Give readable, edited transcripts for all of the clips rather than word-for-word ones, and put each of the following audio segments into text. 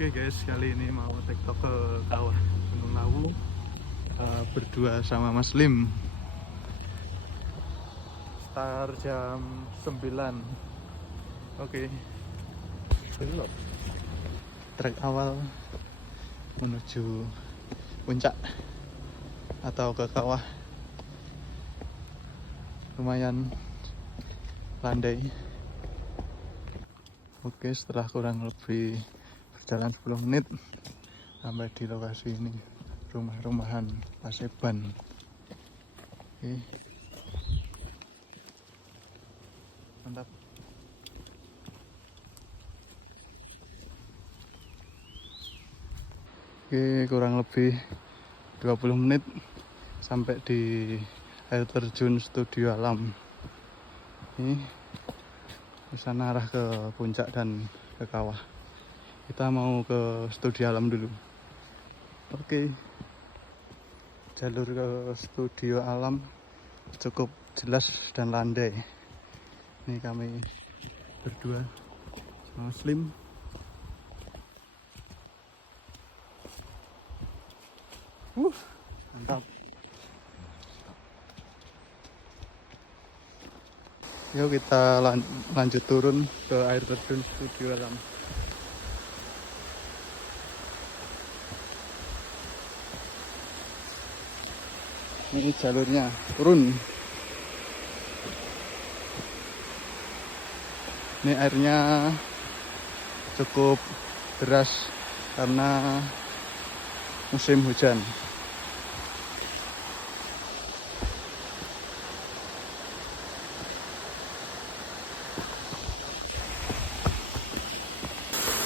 Oke guys, kali ini mau TikTok ke kawah Gunung Lawu berdua sama Mas Lim. Start jam 9. Oke. Trek awal menuju puncak atau ke kawah. Lumayan landai. Oke, setelah kurang lebih berjalan 10 menit sampai di lokasi ini, rumah-rumahan Paseban. Oke, mantap. Oke, kurang lebih 20 menit sampai di air terjun Studio Alam. Ini bisa arah ke puncak dan ke kawah. Kita mau ke Studio Alam dulu. Oke, jalur ke Studio Alam cukup jelas dan landai. Ini kami berdua sama Slim. Mantap. Yuk kita lanjut turun ke air terjun Studio Alam. Ini jalurnya turun. Ini airnya cukup deras karena musim hujan.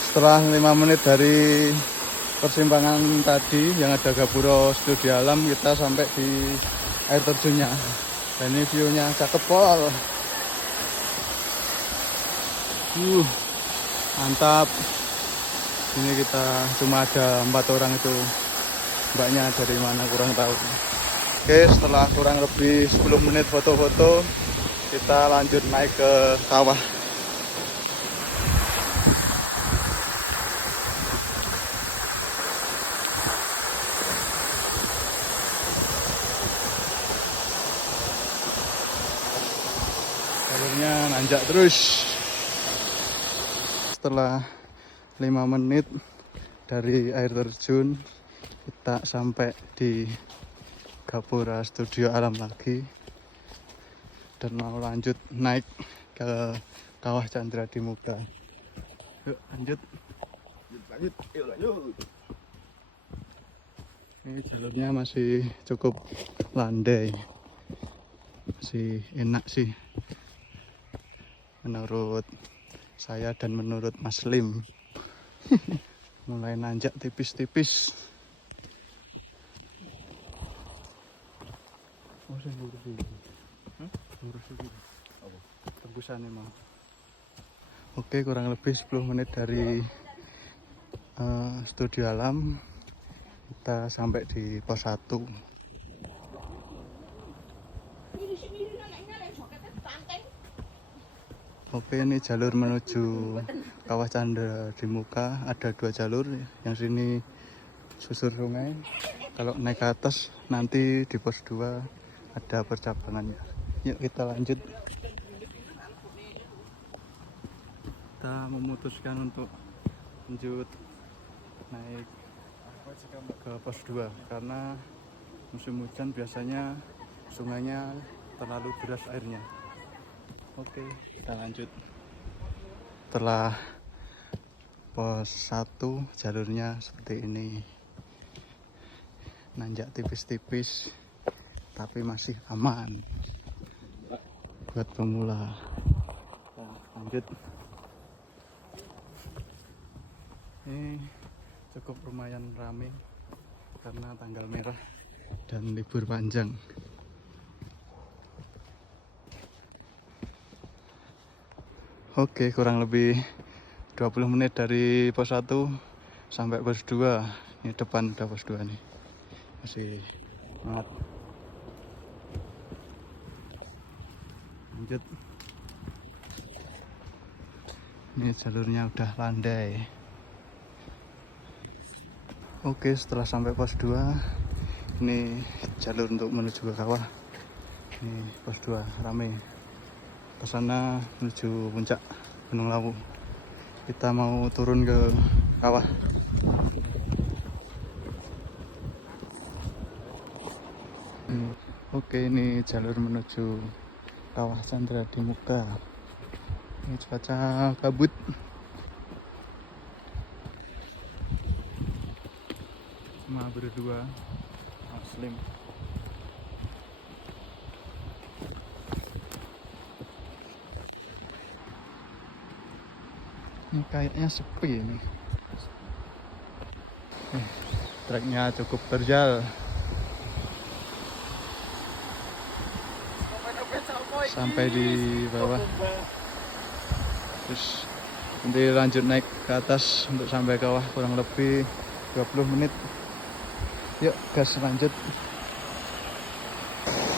Setelah 5 menit dari persimpangan tadi yang ada Gapuro Studio Alam, kita sampai di air terjunnya. Dan ini view-nya cakep pol. Mantap. Ini kita cuma ada 4 orang itu. Mbaknya dari mana kurang tahu. Oke, setelah kurang lebih 10 menit foto-foto, kita lanjut naik ke kawah. Jalurnya nanjak terus. Setelah 5 menit dari air terjun, kita sampai di Gapura Studio Alam lagi dan mau lanjut naik ke kawah Chandra di Muka. Yuk lanjut. Lanjut. Ini jalurnya masih cukup landai, masih enak sih menurut saya dan menurut Mas Lim. Mulai nanjak tipis-tipis. Oh, saya lurus ini. Lurus ini. Tembusan emang. Oke, kurang lebih 10 menit dari Studio Alam. Kita sampai di pos 1. Oke, ini jalur menuju kawah Chandra di Muka. Ada 2 jalur. Yang sini susur sungai. Kalau naik ke atas nanti di pos 2 ada percabangannya. Yuk kita lanjut. Kita memutuskan untuk lanjut naik ke pos 2 karena musim hujan biasanya sungainya terlalu deras airnya. Oke, kita lanjut. Setelah pos 1 jalurnya seperti ini. Nanjak tipis-tipis tapi masih aman buat pemula. Kita lanjut. Ini cukup lumayan ramai karena tanggal merah dan libur panjang. Oke, kurang lebih 20 menit dari pos 1 sampai pos 2. Ini depan udah pos 2 nih. Masih semangat. Lanjut. Ini jalurnya udah landai. Oke, setelah sampai pos 2, ini jalur untuk menuju ke kawah. Ini pos 2 rame. Ke sana menuju puncak Gunung Lawu. Kita mau turun ke kawah. Oke, ini jalur menuju kawah Chandra di Muka. Ini cuaca kabut. Cuma berdua, Muslim. Ini kayaknya sepi ini. Treknya cukup terjal. Sampai di bawah. Terus nanti lanjut naik ke atas untuk sampai kawah kurang lebih 20 menit. Yuk gas lanjut.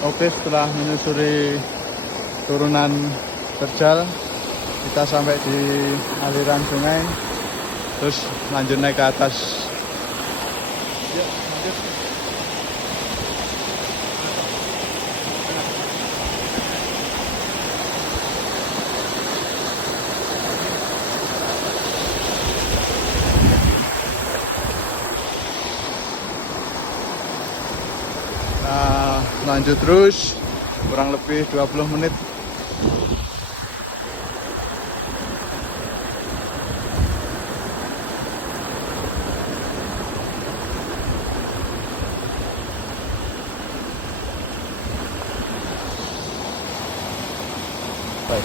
Oke, setelah menyusuri turunan terjal, kita sampai di aliran sungai. Terus lanjut naik ke atas. Yuk lanjut. Nah, lanjut terus kurang lebih 20 menit. Baik.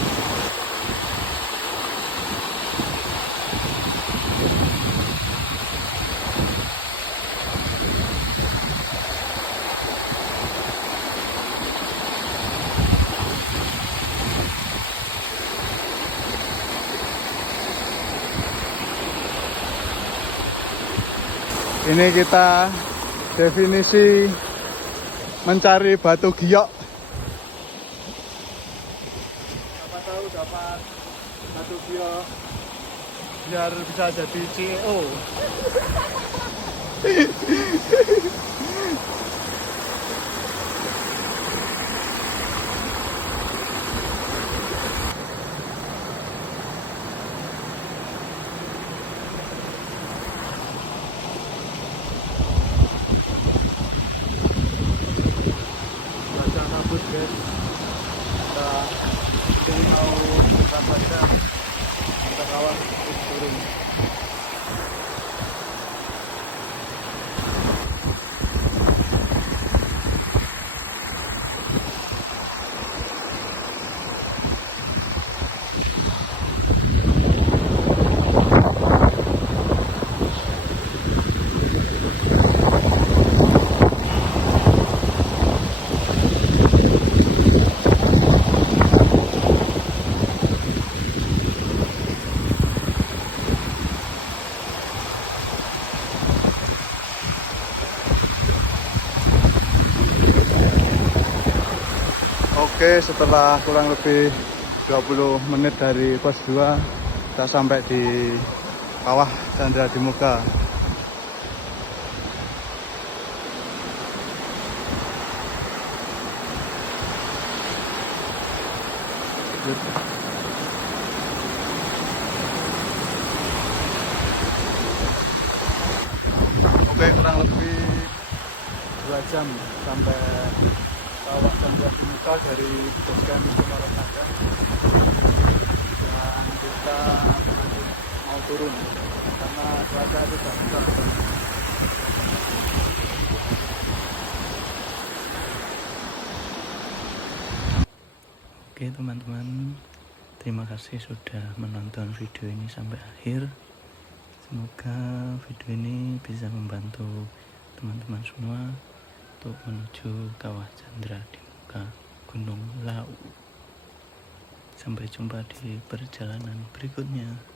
Ini kita definisi mencari batu giok. Siapa tahu dapat batu giok biar bisa jadi CEO. Cuaca kabut guys. Kita mau beberapa jam sampai kawah terus turun. Oke, setelah kurang lebih 20 menit dari pos 2, kita sampai di kawah Chandra di Muka. Oke, kurang lebih 2 jam sampai kawah Chandra di Muka dari Bosgan Semarang. Dan kita mau turun karena cuaca tidak cerah. Oke teman-teman, terima kasih sudah menonton video ini sampai akhir. Semoga video ini bisa membantu teman-teman semua untuk menuju kawah Chandra di Muka Gunung Lawu. Sampai jumpa di perjalanan berikutnya.